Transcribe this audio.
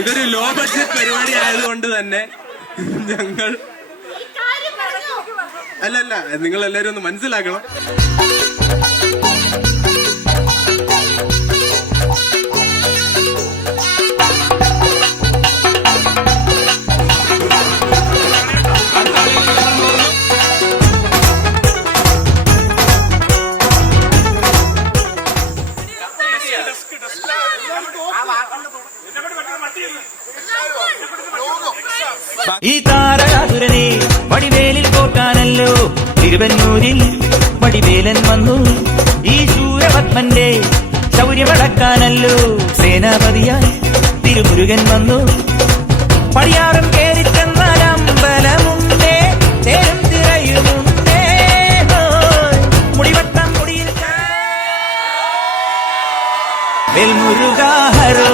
ഇതൊരു low budget പരിപാടി ആയതുകൊണ്ട് തന്നെ ഞങ്ങൾ അല്ലല്ല നിങ്ങൾ എല്ലാരും ഒന്ന് മനസ്സിലാക്കണം. ഈ താരകാസുരനെ വടിവേലിൽ കോർക്കാനല്ലോ തിരുവന്നൂരിൽ വടിവേലൻ വന്നു. ഈ ശൂരപത്മന്റെ ശൗര്യമടക്കാനല്ലോ സേനാപതിയായി തിരുമുരുകൻ വന്നു. പടിയാറും കേറിച്ചെന്നാൽ അമ്പലമുണ്ടേ, തേരും തിറയുമുണ്ടേ, മുടിവട്ടം മുടിയിൽ വെൽമുരുകാഹരോ